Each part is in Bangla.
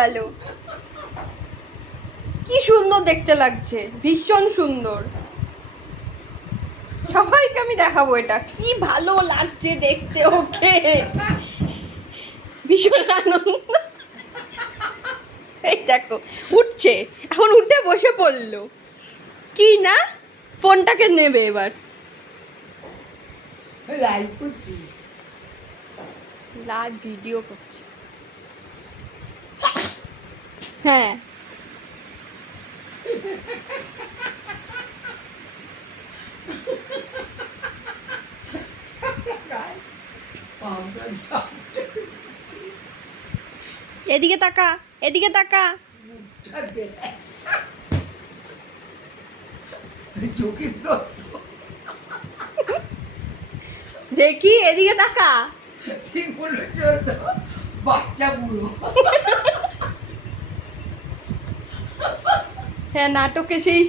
গেল। কি সুন্দর দেখতে লাগছে, ভীষণ সুন্দর। সবাইকে আমি দেখাবো এটা, কি ভালো লাগছে দেখতে ওকে, ভীষণ আনন্দ। এই দেখো উঠছে, এখন উঠে বসে পড়লো। কি না, ফোনটাকে নেবে এবার। লাইভ করছি, লাইভ ভিডিও করছে। হ্যাঁ এদিকে তাকা, এদিকে তাকা। দেখি এদিকে তাকা। ঠিক বলেছো তো, বাচ্চা বুড়ো। হ্যাঁ, নাটকে সেই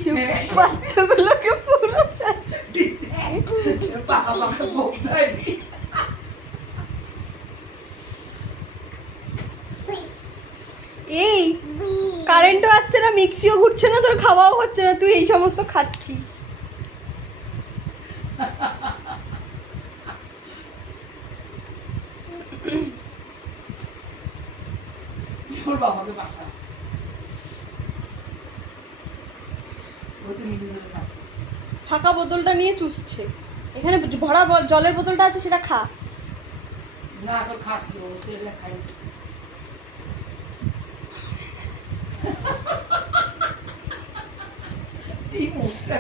বাচ্চাগুলোকে পুরো পাকা পাকা বকদারি। এই কারেন্টও আসছে না, মিক্সিও ঘুরছে না, তোর খাওয়াও হচ্ছে না, তুই এই সমস্ত খাচ্ছিস। ওর বাবাকে পাকা, ও তো নিজে ধরে খাচ্ছে। ফাঁকা বোতলটা নিয়ে চুষছে। এখানে ভরা জলের বোতলটা আছে, সেটা খা। না তো খাচ্ছি, ও সেটা খাই। এই মুখটা